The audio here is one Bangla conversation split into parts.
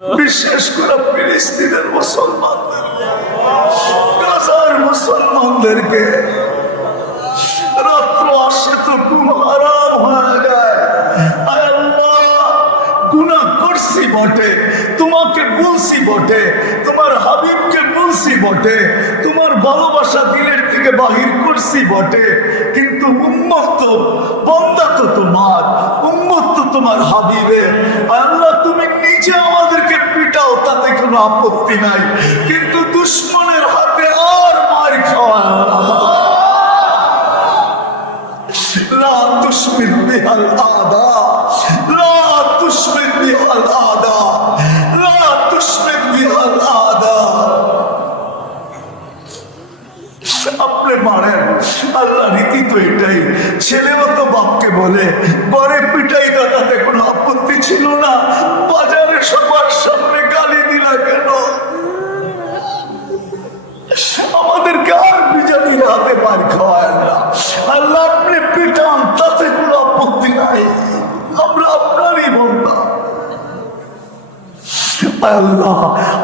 বিশেষ করে ফিলিস্তিনের মুসলমানদের, গাজার মুসলমানদেরকে রাত্র আসে তো ঘুম হারাম হয়ে যায়। বটে, তোমাকে বলছি বটে, তোমার হাবিবকে বলছি বটে, তোমার ভালোবাসা দিলের থেকে বাহির করছি বটে, কিন্তু উন্মত্ত বন্দা তো তোমার উন্মত তোমার হাবিবের। আল্লাহ, তুমি নিজে আমাদেরকে পিটাও তাতে কোনো আপত্তি নাই কিন্তু দুশ্মনের হাতে আর মার খাওয়া لا تشمت بها الأعداء আল্লাহ।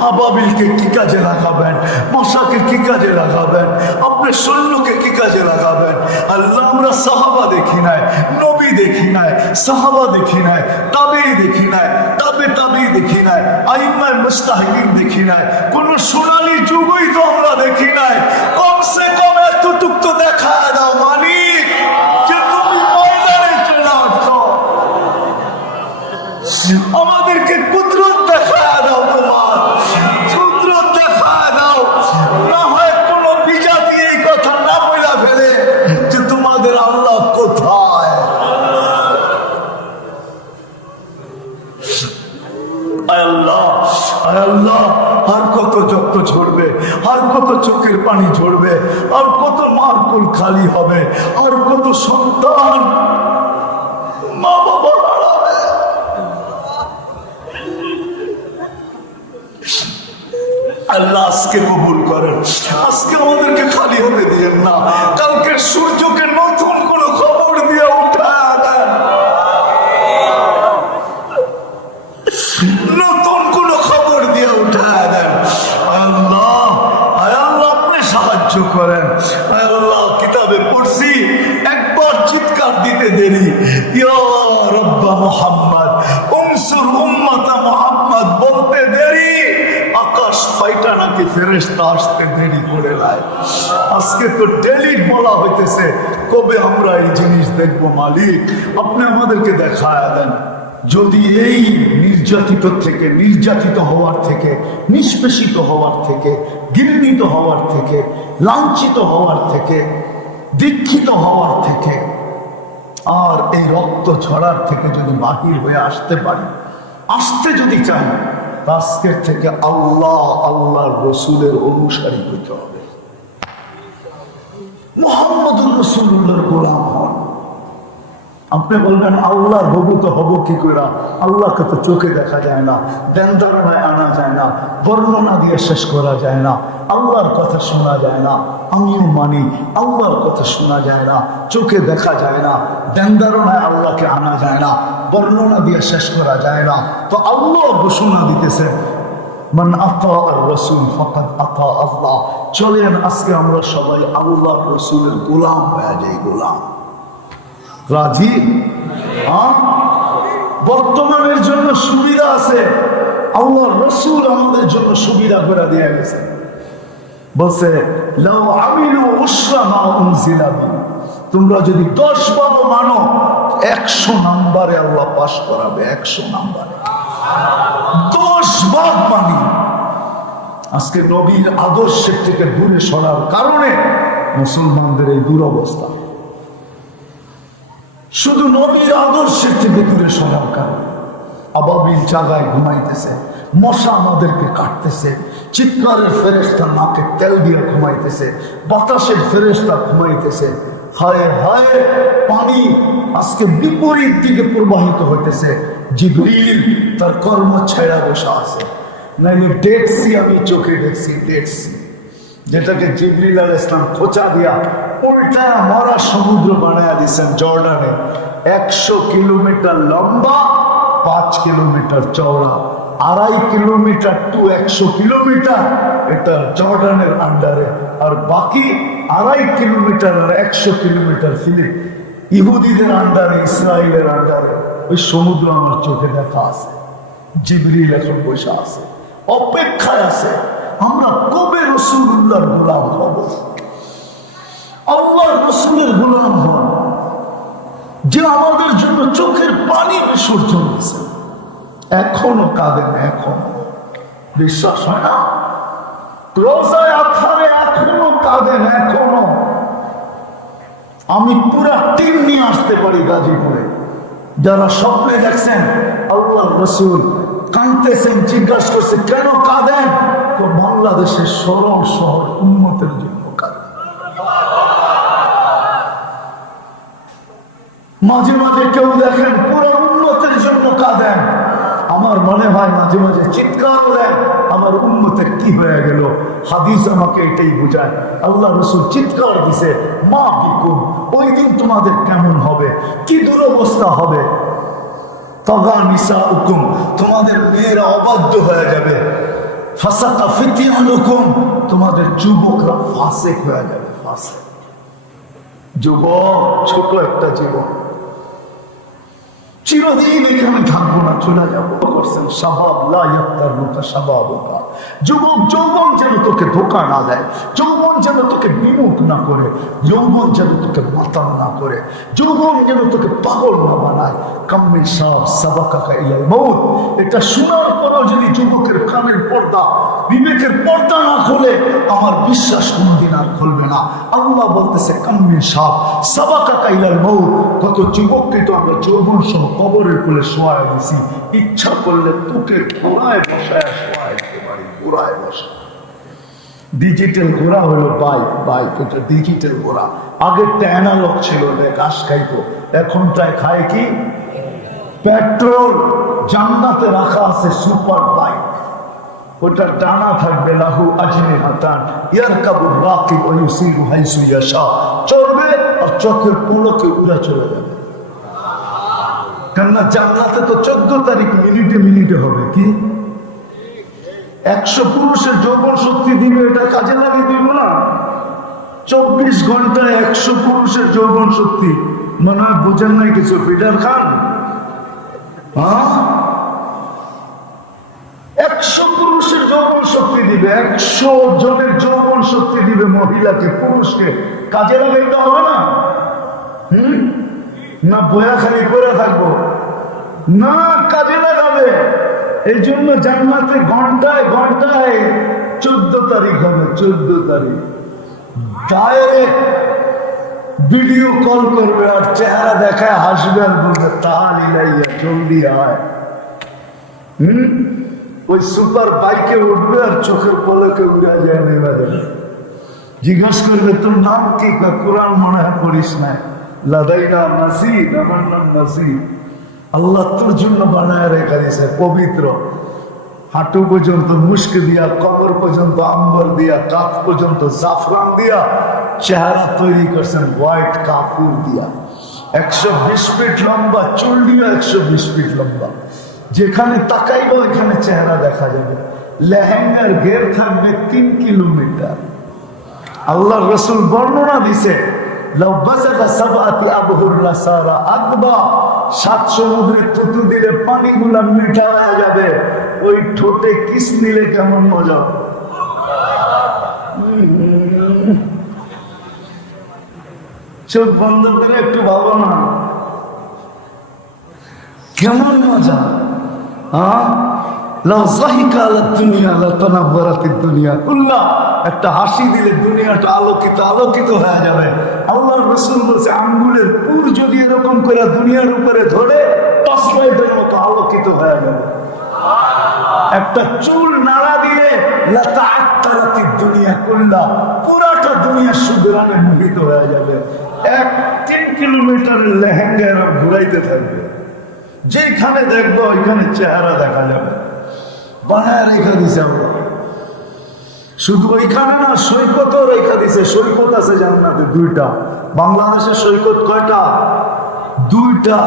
আবাবিলকে কি কাজে লাগাবেন? মশাকে কি কাজে লাগাবেন? আপনার সৈন্যকে কি কাজে লাগাবেন? আল্লাহ, আমরা সাহাবা দেখি নাই, নবী দেখি নাই, সাহাবা দেখি নাই তাবেই দেখি নাই, তাবে তাবেই দেখি নাই, আইমায় দেখি নাই, কোন সোনালী যুগই তো আমরা দেখি নাই। কমসে কম এতটুক তো দেখা দাও যে তুমি চলে আমাদেরকে কুদরত দেখা চোখের পানি ঝরবে, আর কত মারকুল খালি হবে, আর কত সন্তান আল্লাহ আজকে কবুল করেন। আজকে আমাদেরকে খালি হতে দিয়েন না। কালকে সূর্যকে নাকি ফেরেস্তা আসতে দেরি করে নাই? আজকে তো ডেলি বলা হইতেছে, কবে আমরা এই জিনিস দেখব, মালিক? আপনি আমাদেরকে দেখায় দেন। যদি এই নির্যাতিত থেকে, নির্যাতিত হওয়ার থেকে, নিষ্পেষিত হওয়ার থেকে, ঘৃণিত হওয়ার থেকে, লাঞ্ছিত হওয়ার থেকে, দীক্ষিত হওয়ার থেকে, আর এই রক্ত ছড়ার থেকে যদি বাহির হয়ে আসতে পারি, আসতে যদি চাই আজকের থেকে আল্লাহ আল্লাহ রসুলের অনুসারী হইতে হবে। মোহাম্মদুর রসুল্লাহর গোলাম হন। আপনি বলবেন আল্লাহর হবু তো হব কি করে আল্লাহকে তো চোখে দেখা যায় না, দেন ধারণায় আনা যায় না, বর্ণনা দিয়ে শেষ করা যায় না, আল্লাহর কথা শোনা যায় না, আমিও মানি, আল্লাহর কথা শোনা যায় না, চোখে দেখা যায় না, দেন ধারণায় আল্লাহকে আনা যায় না, বর্ণনা দিয়ে শেষ করা যায় না। তো আল্লাহ ঘোষণা দিতেছে, মান আতা আর রসুল ফকাত আতা আল্লাহ। চলেন, আজকে আমরা সবাই আল্লাহ রসুলের গোলাম হয়ে যাই গোলাম। রাজি? বর্তমানের জন্য সুবিধা আছে। আল্লাহ রসুল আমাদের জন্য সুবিধা করে দিয়ে গেছে। বলছে। তোমরা যদি দশ বারো মানো, একশো নাম্বারে আল্লাহ পাশ করাবে, একশো নাম্বারে। দশ ভাগ মানি আজকে নবীর আদর্শের থেকে দূরে সরার কারণে মুসলমানদের এই দুরবস্থা। শুধু নবীর আদর্শের থেকে দূরে সরার কারণে। আবাবিল জায়গায় ঘুমাইতেছে, মশা আমাদেরকে কাটতেছে, চিৎকারের ফেরেস্তা নাকে তেল দিয়ে ঘুমাইতেছে, বাতাসের ফেরেস্তা ঘুমাইতেছে। হায় হায়, পানি আজকে বিপরীত দিকে প্রবাহিত হইতেছে। জিবরিল তার কর্ম ছেড়া বসা আছে। নাইলে ডেড সি আমি চোখে দেখছি ডেড সি যেটাকে জিবরিল আল ইসলাম খোঁচা দিয়া উল্টা মরা সমুদ্র বানায়া দিচ্ছেন জর্ডানে। একশো কিলোমিটার লম্বা, পাঁচ কিলোমিটার চওড়া, আড়াই কিলোমিটার টু একশো কিলোমিটার এটা জর্ডানের আন্ডারে। আর বাকি আড়াই কিলোমিটার আর একশো কিলোমিটার ফিলিপ ইহুদিদের আন্ডারে, ইসরায়েলের আন্ডারে। ওই সমুদ্র আমার চোখে দেখা আছে। জিবরিল এখন বসে আছে। অপেক্ষায় আছে। আমরা কবে রসুল্লাহর গোলাম হব? আল্লাহ রসুলের গোলাম হন, যে আমাদের জন্য চোখের পানি বিসর্জন দিয়েছে। এখনও কাঁদে না এখন। বিশ্বাস হয় না? রোজায় আথারে এখনও কাঁদেন, এখনও। আমি পুরা টিম নিয়ে আসতে পারি গাজীপুরে। যারা স্বপ্নে দেখছেন আল্লাহ রসুল কাঁদতেছেন, জিজ্ঞাসা করছে, কেন কাঁদেন? বাংলাদেশের সরল শহর উন্নতের জন্য কাঁদেন মাঝে মাঝে কেউ দেখেন পুরো উন্নতের জন্য কাঁদেন। আমার মনে হয় মাঝে মাঝে চিৎকার দেন আমার উন্নতের কি হয়ে গেল? হাদিস আমাকে এটাই বোঝায়। আল্লাহ রসুল চিৎকার দিছে, মা বিকুম, ওই দিন তোমাদের কেমন হবে? কি দুরবস্থা হবে? তগা নিসা হুকুম তোমাদের মেয়েরা অবাধ্য হয়ে যাবে। ফাসাকা ফিতিয়ানুকুম, তোমাদের যুবকরা ফাঁসে হয়ে যাবে ফাঁসে যুবক, ছোট একটা জীবন চিরদিন এখানে থাকব না চলে যাব। করছেন স্বভাব লাইয়ার মতো সাবাব যুবক যৌবন যেন তোকে ধোকা না দেয় যেন তোকে বিমুখ না করে, যৌবন যেন তোকে মাতাল না করে, যৌবন যেন তোকে পাগল না বানায়। কাম্মি সাহ সাবাকা ইলাল মৌত এটা শোনার পরও যদি যুবকের কানের পর্দা, বিবেকের পর্দা না খোলে, আমার বিশ্বাস কোনোদিন আর খুলবে না। আল্লাহ বলতেছে, কাম্মি সাহ সাবাকা ইলাল মৌত কত যুবককে তো আমরা যৌবন সহ কবরের কোলে শোয়ায় দিছি। ইচ্ছা করলে তোকে ঘোড়ায় বসায় শোয়ায় দিতে পারি, ঘোড়ায় বসা ডিজিটাল ঘোড়া হলো বাইক বাইক এটা ডিজিটাল ঘোড়া। আগেরটা অ্যানালগ ছিল ঘাস খাইতো। এখনটায় খায় কি? পেট্রোল জান্নাতে রাখা আছে সুপার বাইক ওটা টানা থাকবে লাহু আজনে হাতান। ইয়ার কাবুর রাকি ওয়ুসিরু হাইসু ইয়াশা। চলবে আর চোখের পলকে উড়া চলে যাবে। কেননা জান্নাতে তো চোদ্দ তারিখ মিনিটে মিনিটে হবে কি? একশো পুরুষের যৌবন শক্তি দিবে, এটা কাজে লাগিয়ে দিব না। চব্বিশ ঘন্টায় একশো পুরুষের যৌবন শক্তি। মনে হয় বোঝেন নাই কিছু ফিডার খান? হ্যাঁ? একশো পুরুষের যৌবন শক্তি দিবে, একশো জনের যৌবন শক্তি দিবে মহিলাকে, পুরুষকে। কাজে লাগাইতে হবে না। হুম? না বয়া খালি করে থাকব। না কাজে লাগাবে। এই জন্য জান্নাতে ঘন্টায় ঘন্টায় চোদ্দ তারিখ হবে চোদ্দ তারিখ। ডাইরেক্ট ভিডিও কল করবে আর চেহারা দেখায় হাসবে আর বলবে তাহলে লাইয়া জলদি আয়। হুম? ওই সুপার বাইকে উঠবে আর চোখের পলকে উড়া যায় না এবারে। জিজ্ঞাসা করবে তোর নাম কি? কয়, কোরআন মনে হয় পড়িস না। লাদাইনা নাসির আমার নাম নাসির। আল্লাহ তোর জন্য বানায় রেখা দিয়েছে, পবিত্র। হাঁটু পর্যন্ত মুস্ক দিয়া, কবর পর্যন্ত আম্বর দিয়া কাপ পর্যন্ত জাফরান দিয়া, চেহারা তৈরি করছেন হোয়াইট কাপড় দিয়া। একশো বিশ ফিট লম্বা চুল একশো বিশ ফিট লম্বা। যেখানে তাকাইবে, ওইখানে চেহারা দেখা যাবে। লেহেঙ্গার ঘের থাকবে তিন কিলোমিটার। আল্লাহ রসুল বর্ণনা দিছে বাজাগা সাবাতি আবহুল্লা সারা আকবা। সাত সমুদ্রে থুতু দিলে পানিগুলা মিঠা হয়ে যাবে। ওই ঠোঁটে কিস নিলে কেমন মজা? চোখ বন্ধ করে একটু ভাবো না। কেমন মজা? হ্যাঁ একটা হাসি দিলে দুনিয়াটা আলোকিত আলোকিত হয়ে যাবে। আল্লাহর রাসূল বলছে, আঙ্গুলের পুর যদি এরকম করে দুনিয়ার উপরে ধরে টসলাইটের মতো আলোকিত হয়ে যাবে একটা চুল নাড়া দিলে হয়ে যাবে। এক তিন ঘুরাইতে থাকবে। যেখানে দেখব, ওইখানে চেহারা দেখা যাবে। বানায় রেখা দিছে আমরা শুধু ওইখানে না, সৈকতও রেখা দিছে। সৈকত আছে জান্নাতে দুইটা। বাংলাদেশের সৈকত কয়টা? দুইটা।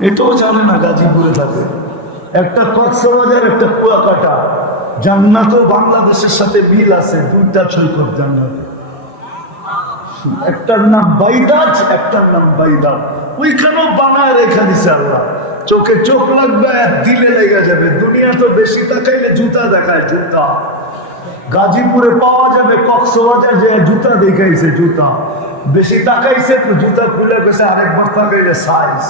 এটাও জানে না গাজীপুরে থাকে। একটা কক্সবাজার, একটা কুয়াকাটা। জান্নাতও বাংলাদেশের সাথে মিল আছে, দুইটা সৈকত জান্নাতে। একটার নাম বাইদাজ, একটার নাম বাইদাজ। ওইখানেও বানায় রেখা দিছে আল্লাহ। চোখে চোখ লাগবে, দিলে লেগে যাবে। দুনিয়া তো বেশি তাকাইলে জুতা দেখায়, জুতা। গাজীপুরে পাওয়া যাবে কক্সবাজার যে জুতা দেখাইছে, জুতা। বেশি তাকাইছে তো জুতা খুলে গেছে আরেকবার তাকাইলে সাইজ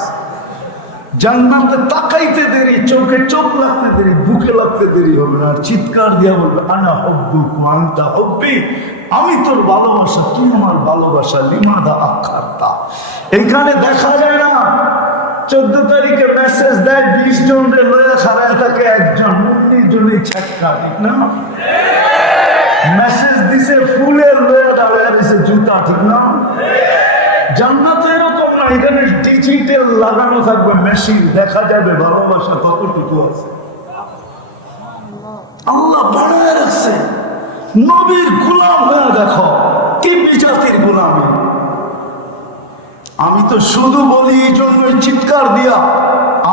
জান্নাতে তাকাইতে দেরি, চোখে চোখ লাগতে দেরি, বুকে লাগতে দেরি হবে না। চিৎকার দিয়া বলবে, আনা হব্বু কুয়ান্তা হব্বি। আমি তোর ভালোবাসা, তুই আমার ভালোবাসা, লিমাদা আখারতা। এখানে দেখা যায় না, চোদ্দ তারিখে মেসেজ দেয়, বিশ জন রে লয়ে থাকে, একজন উনিশ জনই ছ্যাটকা ঠিক না? মেসেজ দিছে, ফুলের লয়ে দাঁড়িয়ে দিছে, জুতা, ঠিক না? জান্নাতে এরকম না, এখানে ডিজিটাল লাগানো থাকবে মেশিন দেখা যাবে, ভালোবাসা কতটুকু আছে। আল্লাহ বানায় রাখছে। নবীর গোলাম হয়ে দেখো, কি বিজাতির গোলামি। আমি তো শুধু বলি এই জন্যই চিৎকার দিয়া,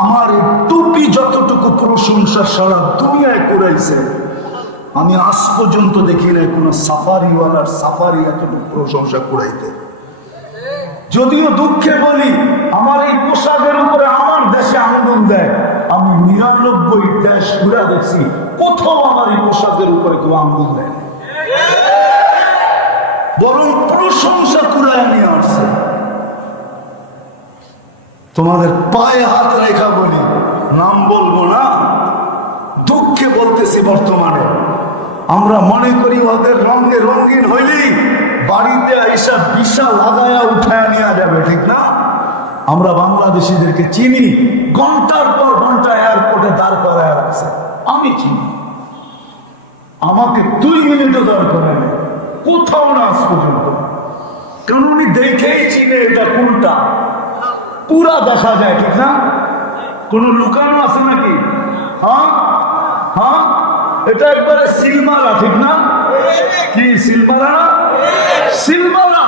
আমার টুপি যতটুকু প্রশংসা সারা দুনিয়ায় করাইছে আমি আজ পর্যন্ত দেখি নাই কোন সাফারিওয়ালার সাফারি এতটুকু প্রশংসা করাইতে যদিও দুঃখে বলি, আমার এই পোশাকের উপরে আমার দেশে আন্দোলন দেয়। আমি নিরানব্বই দেশ ঘুরে দেখছি, কোথাও আমার এই পোশাকের উপরে কেউ আন্দোলন দেয়। বরং প্রশংসা কুড়ায় নিয়ে আসছে। তোমাদের পায়ে হাত রেখা বলি, নাম বলব না, দুঃখে বলতেছি বর্তমানে। আমরা মনে করি ওদের রঙে রঙিন হইলেই বাড়িতে আইসা বিশা লাগায়া উঠায় নেওয়া যাবে, ঠিক না? আমরা বাংলাদেশিদেরকে চিনি, ঘণ্টার পর ঘণ্টা এয়ারপোর্টে দাঁড় করায় রাখছে। আমি চিনি। আমাকে দুই মিনিটও দাঁড় করে নেই। কোথাও না আজ পর্যন্ত। কারণ উনি দেখেই চিনে এটা কোনটা? পুরা দেখা যায়, ঠিক না? কোন লুকানো আছে নাকি? হ্যাঁ? হ্যাঁ? এটা একবারে সিলমারা ঠিক না? কি সিলমারা সিলমারা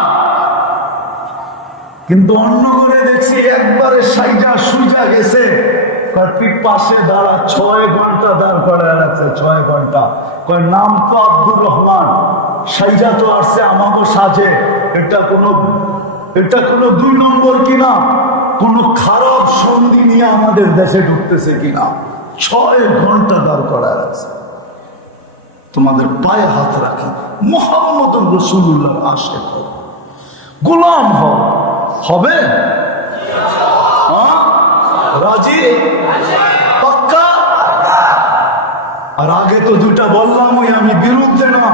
কিন্তু অন্য করে দেখছি একবারে সাইজা সুইজা গেছে। পাশে দাঁড়া, ছয় ঘণ্টা দাঁড় ছয় ঘণ্টা। কয়, নাম তো আব্দুর রহমান। সাইজা তো আসছে আমাকে সাজে। এটা কোনো এটা কোনো দুই নম্বর কিনা? কোন খারাপ সন্ধি নিয়ে আমাদের দেশে ঢুকতেছে কিনা? ছয় ঘণ্টা দাঁড় করা রাখছে। তোমাদের পায়ে হাত রাখি। মোহাম্মদ রসুল্লাহ আসে গোলাম হবে? হ্যাঁ? রাজি? পাক্কা? আর আগে তো দুটা বললাম, ওই আমি বিরুদ্ধে না,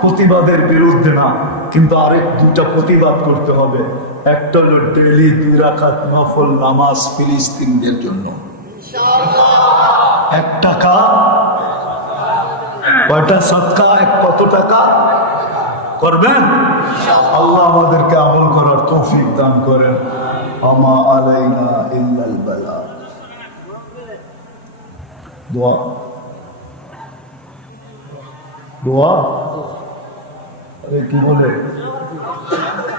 প্রতিবাদের বিরুদ্ধে না। কিন্তু আরেক দুটা প্রতিবাদ করতে হবে। একটা হলো ডেলি দুই রাখাত নফল নামাজ ফিলিস্তিনদের জন্য। এক টাকা কয়টা সৎকা এক কত টাকা করবেন আল্লাহ আমাদেরকে আমল করার তৌফিক দান করেন আমা আলাইনা ইল্লাল বালা দোয়া দোয়া আরে কি বলে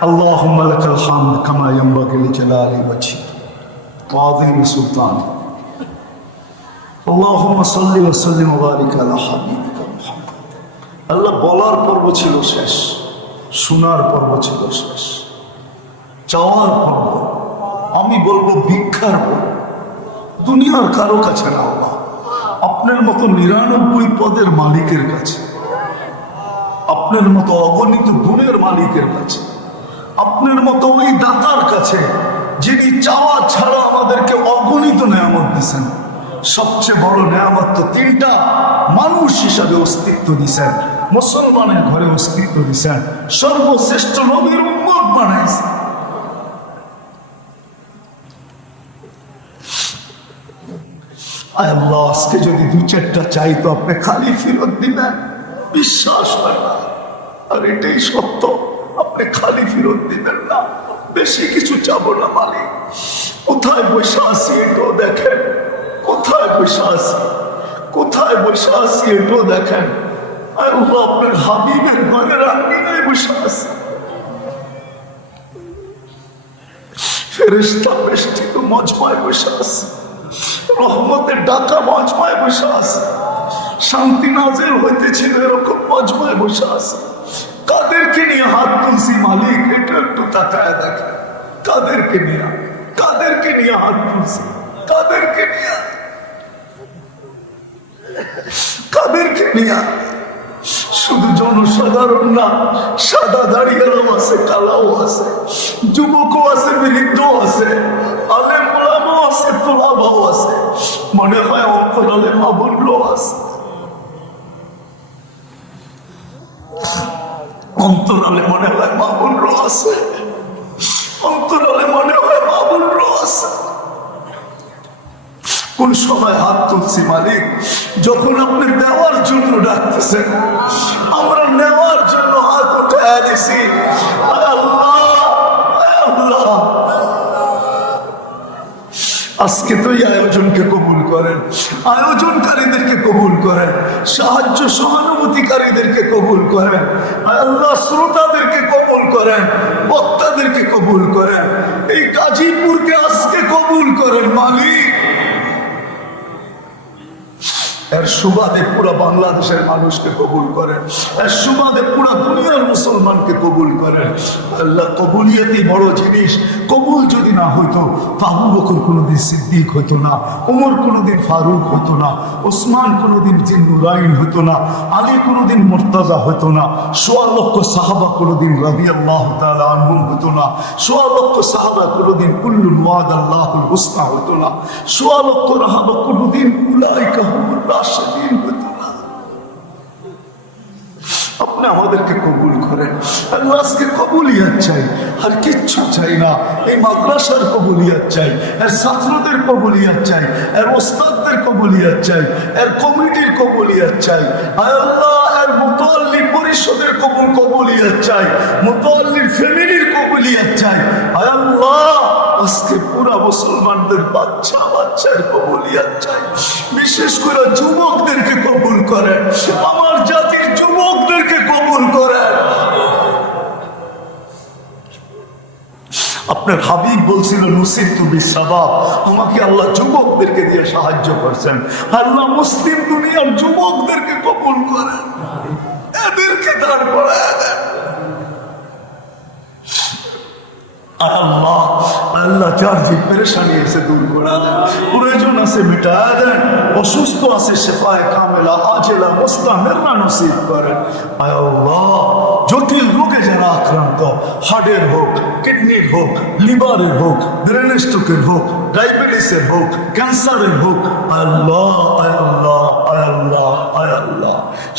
اللهم لك الحمد كما ينبغي لجلال وجهك وعظيم سلطانك اللهم صل وسلم وبارك على حبيبك محمد আল্লাহ বলার পর্ব ছিল শেষ, শোনার পর্ব ছিল শেষ, চাওয়ার পর্ব। আমি বলব ভিক্ষার পর্ব। দুনিয়ার কারও কাছে না, আল্লাহ। আপনার মতো নিরানব্বই পদের মালিকের কাছে। আপনার মতো অগণিত গুণের মালিকের কাছে। আপনার মতো ওই দাতার কাছে, যিনি চাওয়া ছাড়া আমাদেরকে অগণিত নেয়ামত দিছেন সবচেয়ে বড় নেয়ামত তো তিনটা মানুষ হিসাবে অস্তিত্ব দিছেন মুসলমানের ঘরে অস্তিত্ব দিছেন সর্বশ্রেষ্ঠ নবীর উম্মত বানাইছেন আজকে যদি দু চারটা চাই তো আপনি খালি ফেরত দিবেন। বিশ্বাস হয় না। আর এটাই সত্য, আপনি খালি ফেরত দিবেন না। বেশি কিছু চাবো না মালিক। কোথায় বসে আছি এটাও দেখেন। বসে আছি। কোথায় বসে আছি দেখেন। আপনার হাবিবের বসে আছি। মজমায় বসে আছি। শান্তি হইতেছিল এরকম বসে কাদেরকে নিয়ে হাত তুলছি মালিক, এটা একটু তাকায় দেখে কাদেরকে নিয়ে কাদেরকে নিয়ে হাত তুলছি, কাদেরকে নিয়ে। কাদেরকে নিয়ে? শুধু জনসাধারণ না, সাদা দাঁড়িয়ালাও আছে, কালাও আছে, যুবকও আছে বৃদ্ধ আছে, আলেম ওলামাও আছে আছে, মনে হয় অন্তরালে মাবুল্লো আছে। অন্তরালে মনে হয় মাবুল্লো আছে। কোন সময় হাত তুলছি, মালিক? যখন আপনি দেওয়ার জন্য ডাকতেছেন, আমরা নেওয়ার জন্য হাত উঠায় দিছি। আজকে তো এই আয়োজনকে কবুল করেন, আয়োজনকারীদেরকে কবুল করেন, সাহায্য সহানুভূতিকারীদেরকে কবুল করেন আল্লাহ, শ্রোতাদেরকে কবুল করেন, বক্তাদেরকে কবুল করেন। এই গাজীপুরকে আজকে কবুল করেন, মালিক। এর সুবাদে পুরো বাংলাদেশের মানুষকে কবুল করেন। এর সুবাদে পুরো দুনিয়ার মুসলমানকে কবুল করেন। আল্লাহ কবুলিয়াতি বড় জিনিস। কবুল যদি না হইতো আবু বকর কোনোদিন সিদ্দিক হইতো না, উমর কোনোদিন ফারুক হইতো না, ওসমান কোনোদিন জিন্নুরাইন হইতো না, আলী কোনোদিন মোর্তাজা হইতো না, সোয়া লক্ষ সাহাবা কোনোদিন রবি আল্লাহ আনহুম হইতো না, সোয়া লক্ষ সাহাবা কোনোদিন কুল্লুল ওয়াদ আল্লাহুল হুসনা হইতো না, সোয়া লক্ষ রাহাবা কোনোদিন উলাইকা আমাদেরকে কবুল আল্লাহ আজকে কবুলিয়াত চাই। আর কিচ্ছু চাই না। এই মাদ্রাসার কবুলিয়াত চাই। এর ছাত্রদের কবুলিয়াত চাই। এর ওস্তাদদের কবুলিয়াত চাই। এর কমিটির চাই। আল্লাহ এর পরিষদের কবুল কবুলিয়াত চাই। ফ্যামিলির চাই। আল্লাহ, আজকে পুরা মুসলমানদের বাচ্চা বাচ্চার কবুলিয়াত চাই। বিশেষ করে যুবকদেরকে কবুল করেন। আমার জাতির যুবকদেরকে কবুল করেন আপনার হাবিব বলছিল, নুসির তুমি সাবাব আমাকে আল্লাহ যুবকদেরকে দিয়ে সাহায্য করছেন। আল্লাহ মুসলিম দুনিয়ার যুবকদেরকে কবুল করেন। এদেরকে দাঁড় করে অসুস্থ আছে, শেফায় কামেলা, আজেলা, মোস্তামেররা নসিব করেন। আয় আল্লাহ জটিল রোগে যারা আক্রান্ত হার্টের হোক, কিডনির হোক, লিভারের হোক, ব্রেন স্ট্রোকের হোক, ডায়াবেটিসের হোক, ক্যান্সারের হোক, আল্লাহ আল্লাহ আল্লাহ আল্লাহ।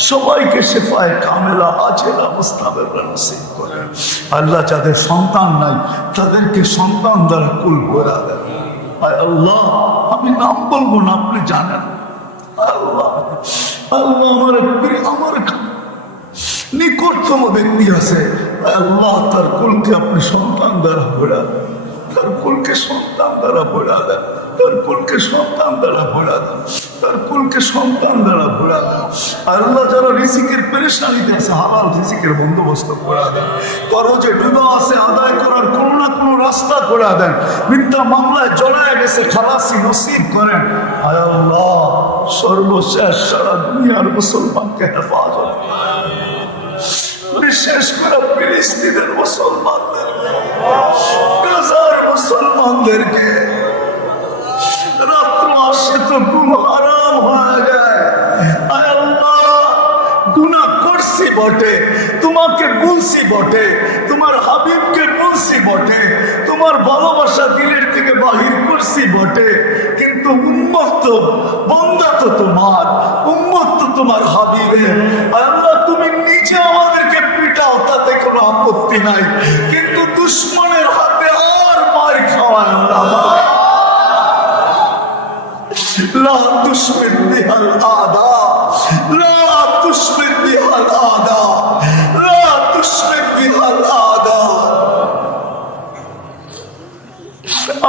সবাইকে শেফায় কামেলা আজেলা মোস্তামেররা নসিব করেন। আল্লাহ যাদের সন্তান নাই, তাদেরকে সন্তান দ্বারা কুল করে দেন। আল্লাহ, আমি নাম বলব না, আপনি জানেন। আল্লাহ আল্লাহ আমার আমার নিকটতম ব্যক্তি আছে। আল্লাহ তার কুলকে আপনি সন্তান দ্বারা ভরা তার কুলকে সন্তান দ্বারা ভরা দেন। তার কুলকে সন্তান দ্বারা ভরা দেন। তার কুলকে সন্তান দ্বারা ভরা দেন। আল্লাহ যারা রিসিকের পেরেশানিতে আছে, হালাল রিসিকের বন্দোবস্ত করা দেন। করজে ডুবা আছে, আদায় করার কোনো না কোনো রাস্তা করে দেন। মিথ্যা মামলায় জড়ায় গেছে, খালাসি নসিব করেন। আয় আল্লাহ, সর্বশেষ সারা দুনিয়ার মুসলমানকে হেফাজত বিশেষ করে ফিলিস্তিনের মুসলমানদের। গাজার মুসলমানদেরকে রাত্র আসে তো ঘুম আরাম হয়ে যায়। বটে, তোমাকে বলছি বটে, তোমার হাবিবকে বলছি বটে, তোমার ভালোবাসা দিলের থেকে বাহির করছি বটে, কিন্তু উন্মত্ত বন্দা তো তোমার উন্মত তো তোমার হাবিবের। আল্লাহ, তুমি নিজে আমাদেরকে খাও তাতে কোনো আপত্তি নাই। কিন্তু দুশ্মনের হাতে আর মার খাওয়ান লা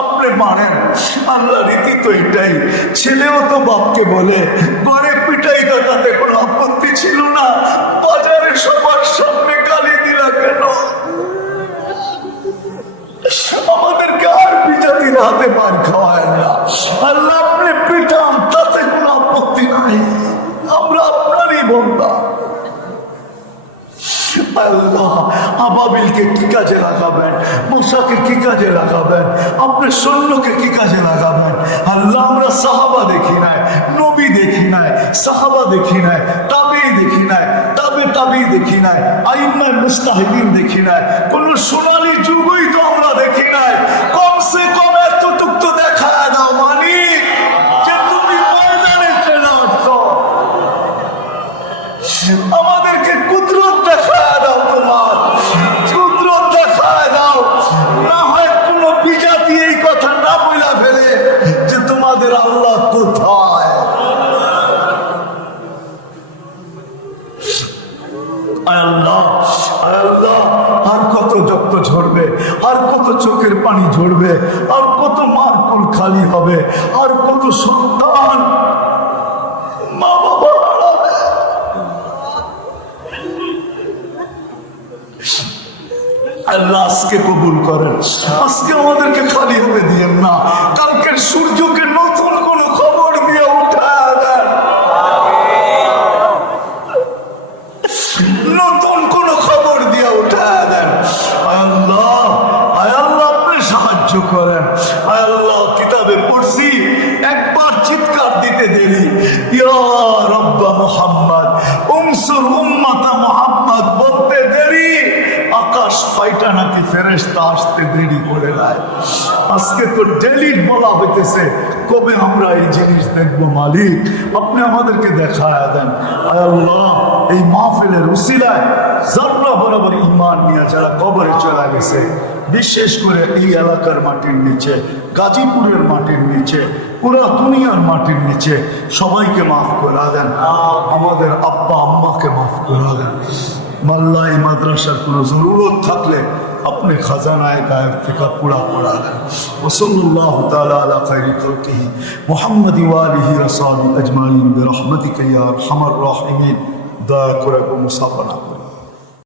আপনি মানেন আল্লাহ রীতি তো এটাই। ছেলেও তো বাপকে বলে হাতে পার খাওয়ায় না। আল্লাহ আপনি পিঠান তাতে কোনো আপত্তি নাই। আমরা আপনারই বন্ধা। নবী দেখি নাই, সাহাবা দেখি নাই দেখি নাই দেখি নাই দেখি নাই। কোন সোনালি যুগই তো আমরা দেখি নাই। কমসে কম হবে। আর কোন সন্তান কবুল করেন। আজকে আমাদেরকে খালি হতে দিয়েন না। কালকের সূর্যকে নতুন করে দেয় আজকে তো ডেলি বলা হইতেছে। কবে আমরা এই জিনিস দেখব, মালিক? আপনি আমাদেরকে দেখায় দেন। আল্লাহ, এই মাহফিলের উসিলায় জাররা বরাবর ইমান নিয়ে যারা কবরে চলে গেছে, বিশেষ করে এই এলাকার মাটির নিচে, গাজীপুরের মাটির নিচে পুরা দুনিয়ার মাটির নিচে, সবাইকে মাফ করে দেন। আমাদের আব্বা, আম্মাকে মাফ করে দেন। মাল্লা এই মাদ্রাসার কোনো জরুরত থাকলে আপনি খাজানায় গায়ের থেকে পুরা পড়া দেন ওসল্লাহ তালা আলা খাইরি খলকিহি মোহাম্মদ ওয়ালিহি রসালি আজমাইন বিরহমতিকা ইয়া আরহামার রাহিমিন দয়া করে মুসাফা না করে